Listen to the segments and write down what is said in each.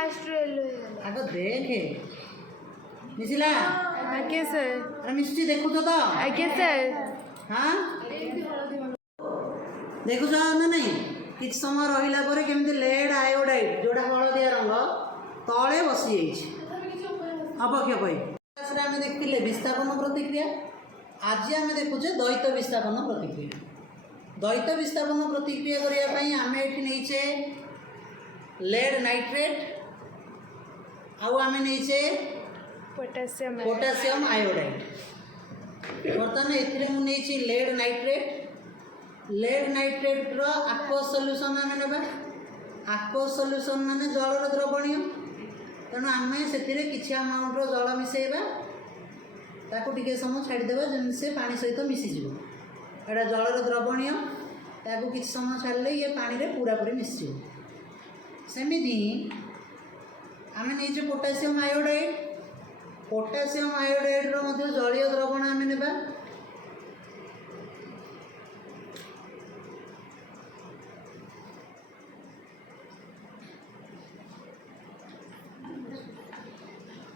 Fast yellow आग देखे मिसिला आगे सर अरे मिस्टी देखु तो आगे सर हाँ देखु ना नहीं किछ समय रहिला परे केमिति लेड आयोडाइड जोड़ा हलदिया रंग तले बसी जाइछि अपक्ष पई क्लास आम देखिले विस्थापन प्रतिक्रिया आज आम देखुचे द्वैत विस्थापन प्रतिक्रिया द्वैत विस्थापन प्रतिक्रिया करने आम ये नहींचे लेड नाइट्रेट आम नहींचे पोटासियम आयोडाइड बर्तमान ए लेड नाइट्रेट रो आक्वस सॉल्यूशन आम ना आक्वस सॉल्यूशन माने जलर द्रवणीय तेणु आम से किसी अमाउंट जल मिसेबा ताकू टिके समय छाड़देवा जमी से पानी सहित मिसीज एटा जलर द्रवणीय ताकू किसी समय छाड़े ये पानी रे पूरा पूरी मिसज सेमिति आम नहीं पोटासियम आयोडाइड रो मध्य जलीय द्रवण आम नेबा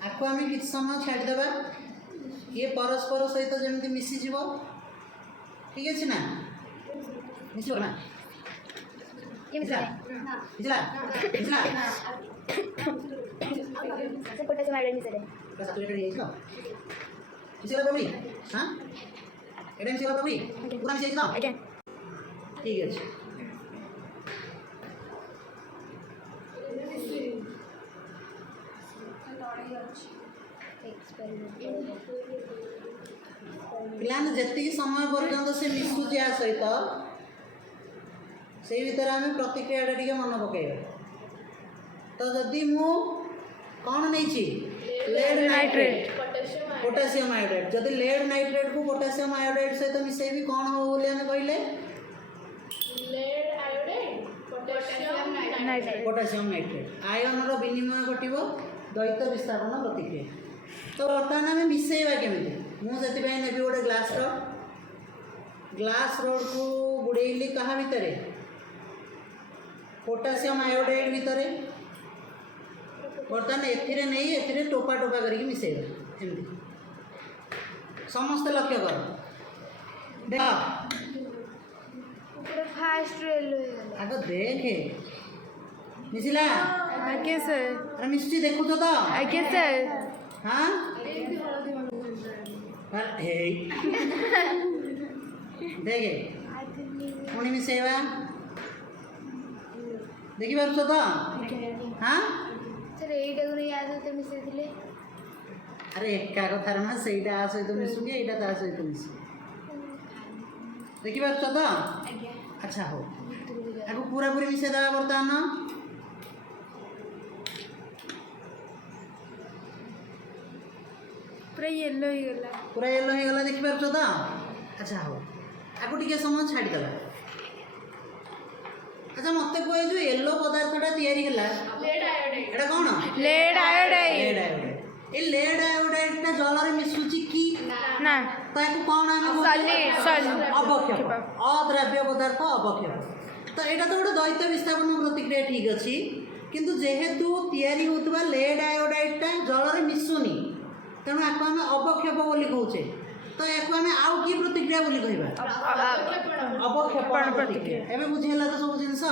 आपको आम कि समय छाड़देवा ये परस्पर सहित जमी मिसीज ठीक अच्छे ना मिस ना पोटासियम आयोडाइड मिसले हाँ एटा पूरा मिस ठीक है पिलाने जी समय पर्यंत से मिसुचे आ सहित से भीतर आम प्रतिक्रिया टी मन पकड़ तो जदि मु कौन नहीं लेड नाइट्रेट पोटासियम आयोडाइड जदि लेड नाइट्रेट को पोटासियम आयोडाइड सहित मिसेबी कौन हो बोली आम कहले पोटासियम नाइट्रेट आयन रो विनिमय घटिबो द्वैत विस्थापन प्रतिक्रिया तो बर्तमान आम मिसेबा केमिति मुझे नेबी गोटे ग्लास रोड को बुड़ेली क्या भितर पोटासियम आयोडाइड भितर बर्तमान ए टोपा टोपा करके मिसेबा एमती समस्त लक्ष्य कर देख फास्ट येलो आग देखे मिसिला आगे सर अरे मिस्टी देखु तो आगे सर हाँ हे देखे पुणी मिसेवा देखी पार तो हाँ सर एटा को या सहित मिसेथिले अरे एका कथार ना सेटा आ सहित मिसुनी एटा ता सहित मिसु देखी पार तो अच्छा हो आगु पूरा पूरी मिसे देवा बर्तमान पूरा येलो हो गला देखी पार तो अच्छा हो आगु टिके समय छाड़देला अच्छा मत कह जो येलो पदार्थटा तैयारी है एटा कौन लेड आयोडाइड ए लेड आयोडाइड जल मिसुची कि ना ताकू कौन अवक्षेप अद्राव्य पदार्थ अवक्षेप तो यहाँ तो गोटे द्वैत विस्थापन प्रतिक्रिया ठीक अच्छी किंतु जेहेतु तैयारी होता लेड आयोडाइडटा जल मिसुनी तेणु आपको आम अवक्षेप बोली कहचे तो या आउ कि प्रतिक्रिया बोली कहवा अवक्षेपण प्रतिक्रिया एवं बुझीगला तो सब जिनस।